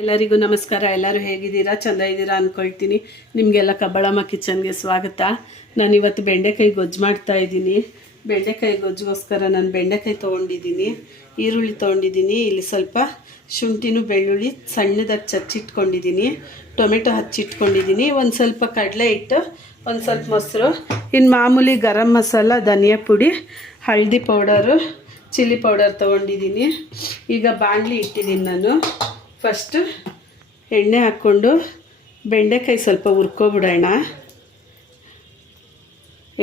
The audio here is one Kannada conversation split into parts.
ಎಲ್ಲರಿಗೂ ನಮಸ್ಕಾರ. ಎಲ್ಲರೂ ಹೇಗಿದ್ದೀರಾ? ಚೆಂದ ಇದ್ದೀರಾ ಅಂದ್ಕೊಳ್ತೀನಿ. ನಿಮಗೆಲ್ಲ ಕಬ್ಬಳಮ್ಮ ಕಿಚನ್ಗೆ ಸ್ವಾಗತ. ನಾನು ಇವತ್ತು ಬೆಂಡೆಕಾಯಿ ಗೊಜ್ಜು ಮಾಡ್ತಾ ಇದ್ದೀನಿ. ಬೆಂಡೆಕಾಯಿ ಗೊಜ್ಜಿಗೋಸ್ಕರ ನಾನು ಬೆಂಡೆಕಾಯಿ ತೊಗೊಂಡಿದ್ದೀನಿ, ಈರುಳ್ಳಿ ತೊಗೊಂಡಿದ್ದೀನಿ, ಇಲ್ಲಿ ಸ್ವಲ್ಪ ಶುಂಠಿನೂ ಬೆಳ್ಳುಳ್ಳಿ ಸಣ್ಣದಾಗಿ ಚಚ್ಚಿಟ್ಕೊಂಡಿದ್ದೀನಿ, ಟೊಮೆಟೊ ಹಚ್ಚಿಟ್ಕೊಂಡಿದ್ದೀನಿ, ಒಂದು ಸ್ವಲ್ಪ ಕಡಲೆ ಹಿಟ್ಟು, ಒಂದು ಸ್ವಲ್ಪ ಮೊಸರು, ಇನ್ನು ಮಾಮೂಲಿ ಗರಂ ಮಸಾಲ, ಧನಿಯಾ ಪುಡಿ, ಹಳದಿ ಪೌಡರು, ಚಿಲ್ಲಿ ಪೌಡರ್ ತೊಗೊಂಡಿದ್ದೀನಿ. ಈಗ ಬಾಣಲಿ ಇಟ್ಟಿದ್ದೀನಿ ನಾನು. ಫಸ್ಟು ಎಣ್ಣೆ ಹಾಕ್ಕೊಂಡು ಬೆಂಡೆಕಾಯಿ ಸ್ವಲ್ಪ ಹುರ್ಕೊಬಿಡೋಣ.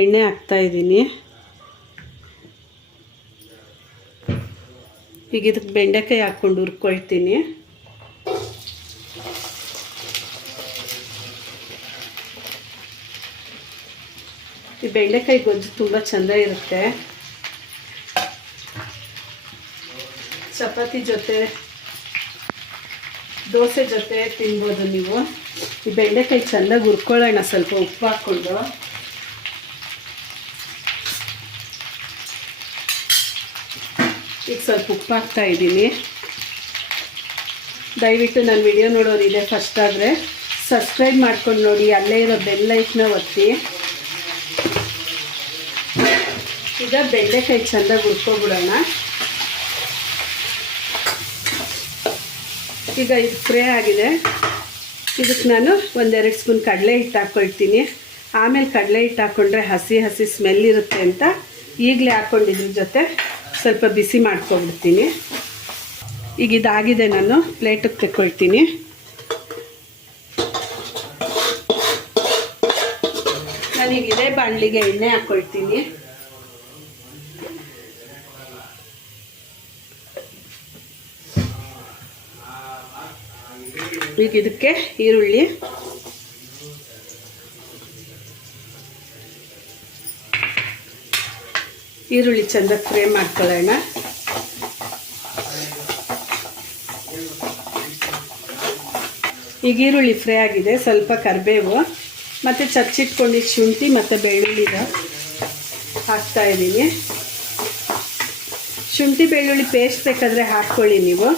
ಎಣ್ಣೆ ಹಾಕ್ತಾಯಿದ್ದೀನಿ. ಈಗ ಇದಕ್ಕೆ ಬೆಂಡೆಕಾಯಿ ಹಾಕ್ಕೊಂಡು ಹುರ್ಕೊಳ್ತೀನಿ. ಈ ಬೆಂಡೆಕಾಯಿ ಗೊಜ್ಜು ತುಂಬ ಚೆಂದ ಇರುತ್ತೆ. ಚಪಾತಿ ಜೊತೆ, ದೋಸೆ ಜೊತೆ ತಿನ್ಬೋದು ನೀವು. ಈ ಬೆಂಡೆಕಾಯಿ ಚೆಂದಾಗಿ ಹುರ್ಕೊಳ್ಳೋಣ ಸ್ವಲ್ಪ ಉಪ್ಪು ಹಾಕ್ಕೊಂಡು. ಈಗ ಸ್ವಲ್ಪ ಉಪ್ಪು ಹಾಕ್ತಾಯಿದ್ದೀನಿ. ದಯವಿಟ್ಟು ನನ್ನ ವಿಡಿಯೋ ನೋಡೋರು ಇದೆ ಫಸ್ಟ್ ಆದರೆ ಸಬ್ಸ್ಕ್ರೈಬ್ ಮಾಡ್ಕೊಂಡು ನೋಡಿ, ಅಲ್ಲೇ ಇರೋ ಬೆಲ್ ಐಕನ್ನ ಒತ್ತಿ. ಈಗ ಬೆಂಡೆಕಾಯಿ ಚೆಂದಾಗಿ ಹುರ್ಕೊಬಿಡೋಣ. ಈಗ ಇದು ಫ್ರೈ ಆಗಿದೆ. ಇದಕ್ಕೆ ನಾನು ಒಂದೆರಡು ಸ್ಪೂನ್ ಕಡಲೆ ಹಿಟ್ಟು ಹಾಕ್ಕೊಳ್ತೀನಿ. ಆಮೇಲೆ ಕಡಲೆ ಹಿಟ್ಟು ಹಾಕ್ಕೊಂಡ್ರೆ ಹಸಿ ಹಸಿ ಸ್ಮೆಲ್ ಇರುತ್ತೆ ಅಂತ ಈಗಲೇ ಹಾಕ್ಕೊಂಡಿದ್ರ ಜೊತೆ ಸ್ವಲ್ಪ ಬಿಸಿ ಮಾಡ್ಕೊಬಿಡ್ತೀನಿ. ಈಗ ಇದಾಗಿದೆ, ನಾನು ಪ್ಲೇಟಿಗೆ ತೆಕ್ಕೊಳ್ತೀನಿ. ನಾನೀಗ ಇದೇ ಬಾಣಲಿಗೆ ಎಣ್ಣೆ ಹಾಕ್ಕೊಳ್ತೀನಿ. ಈಗ ಇದಕ್ಕೆ ಈರುಳ್ಳಿ, ಚೆಂದ ಫ್ರೈ ಮಾಡ್ಕೊಳ್ಳೋಣ. ಈಗ ಈರುಳ್ಳಿ ಫ್ರೈ ಆಗಿದೆ. ಸ್ವಲ್ಪ ಕರಿಬೇವು ಮತ್ತು ಚಚ್ಚಿಟ್ಕೊಂಡಿದ್ದು ಶುಂಠಿ ಮತ್ತು ಬೆಳ್ಳುಳ್ಳಿನ ಹಾಕ್ತಾಯಿದ್ದೀನಿ. ಶುಂಠಿ ಬೆಳ್ಳುಳ್ಳಿ ಪೇಸ್ಟ್ ಬೇಕಾದರೆ ಹಾಕ್ಕೊಳ್ಳಿ ನೀವು.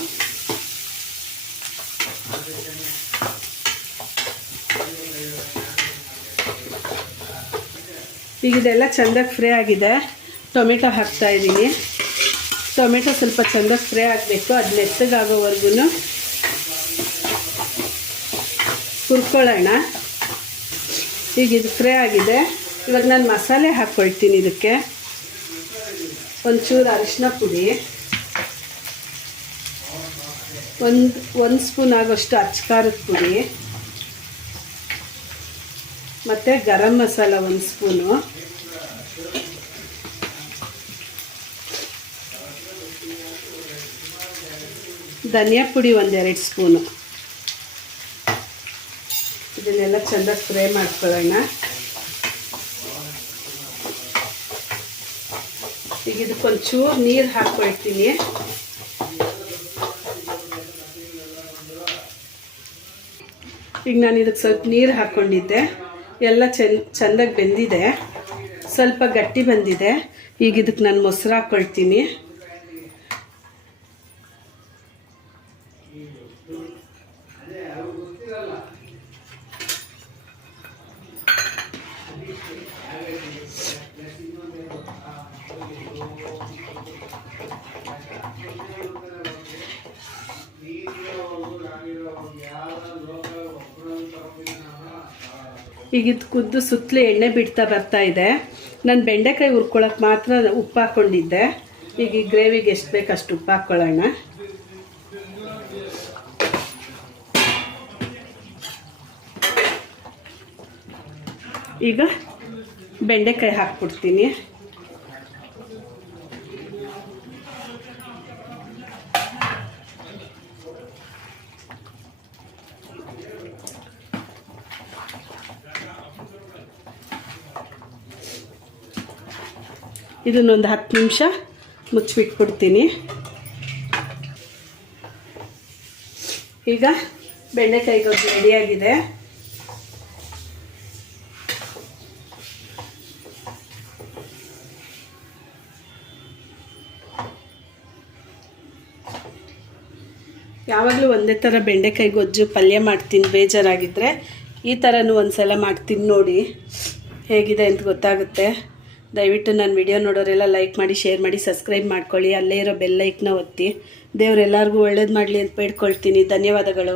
ಈಗ ಇದೆಲ್ಲ ಚೆಂದಾಗಿ ಫ್ರೈ ಆಗಿದೆ. ಟೊಮೆಟೊ ಹಾಕ್ತಾಯಿದ್ದೀನಿ. ಟೊಮೆಟೊ ಸ್ವಲ್ಪ ಚೆಂದಾಗಿ ಫ್ರೈ ಆಗಬೇಕು. ಅದು ಮೆತ್ತಗಾಗೋವರೆಗೂ ಹುರ್ಕೊಳ್ಳೋಣ. ಈಗ ಇದು ಫ್ರೈ ಆಗಿದೆ. ಇವಾಗ ನಾನು ಮಸಾಲೆ ಹಾಕ್ಕೊಳ್ತೀನಿ. ಇದಕ್ಕೆ ಒಂಚೂರು ಅರಿಶಿನ ಪುಡಿ, ಒಂದು ಸ್ಪೂನ್ ಆಗೋಷ್ಟು ಅಚ್ಚಕಾರದ ಪುಡಿ, ಮತ್ತು ಗರಂ ಮಸಾಲ ಒಂದು ಸ್ಪೂನು, ಧನಿಯಾ ಪುಡಿ ಒಂದೆರಡು ಸ್ಪೂನು. ಇದನ್ನೆಲ್ಲ ಚೆಂದಾಗಿ ಫ್ರೈ ಮಾಡ್ಕೊಳ್ಳೋಣ. ಈಗ ಇದಕ್ಕೊಂಚೂರು ನೀರು ಹಾಕ್ಕೊಳ್ತೀನಿ. ಈಗ ನಾನು ಇದಕ್ಕೆ ಸ್ವಲ್ಪ ನೀರು ಹಾಕ್ಕೊಂಡಿದ್ದೆ. ಎಲ್ಲ ಚೆಂದಾಗಿ ಬೆಂದಿದೆ, ಸ್ವಲ್ಪ ಗಟ್ಟಿ ಬಂದಿದೆ. ಈಗ ಇದಕ್ಕೆ ನಾನು ಮೊಸರು ಹಾಕ್ಕೊಳ್ತೀನಿ. ಈಗ ಇದು ಕುದ್ದು ಸುತ್ತಲೂ ಎಣ್ಣೆ ಬಿಡ್ತಾ ಬರ್ತಾ ಇದೆ. ನಾನು ಬೆಂಡೆಕಾಯಿ ಹುರ್ಕೊಳ್ಳೋಕೆ ಮಾತ್ರ ಉಪ್ಪು ಹಾಕ್ಕೊಂಡಿದ್ದೆ. ಈಗ ಈ ಗ್ರೇವಿಗೆ ಎಷ್ಟು ಬೇಕು ಅಷ್ಟು ಉಪ್ಪು ಹಾಕ್ಕೊಳ್ಳೋಣ. ಈಗ ಬೆಂಡೆಕಾಯಿ ಹಾಕ್ಬಿಡ್ತೀನಿ. ಇದನ್ನೊಂದು 10 ನಿಮಿಷ ಮುಚ್ಚಿಬಿಟ್ಬಿಡ್ತೀನಿ. ಈಗ ಬೆಂಡೆಕಾಯಿ ಗೊಜ್ಜು ರೆಡಿಯಾಗಿದೆ. ಯಾವಾಗಲೂ ಒಂದೇ ಥರ ಬೆಂಡೆಕಾಯಿ ಗೊಜ್ಜು ಪಲ್ಯ ಮಾಡ್ತೀನಿ ಬೇಜಾರಾಗಿದ್ದರೆ, ಈ ಥರನೂ ಒಂದು ಸಲ ಮಾಡ್ತೀನಿ ನೋಡಿ ಹೇಗಿದೆ ಅಂತ ಗೊತ್ತಾಗುತ್ತೆ. ದಯವಿಟ್ಟು ನನ್ನ ವಿಡಿಯೋ ನೋಡೋರೆಲ್ಲ ಲೈಕ್ ಮಾಡಿ, ಶೇರ್ ಮಾಡಿ, ಸಬ್ಸ್ಕ್ರೈಬ್ ಮಾಡ್ಕೊಳ್ಳಿ. ಅಲ್ಲೇ ಇರೋ ಬೆಲ್ ಐಕನ್ನ ಒತ್ತಿ. ದೇವರೆಲ್ಲರಿಗೂ ಒಳ್ಳೇದು ಮಾಡಲಿ ಅಂತ ಬೇಡ್ಕೊಳ್ತೀನಿ. ಧನ್ಯವಾದಗಳು.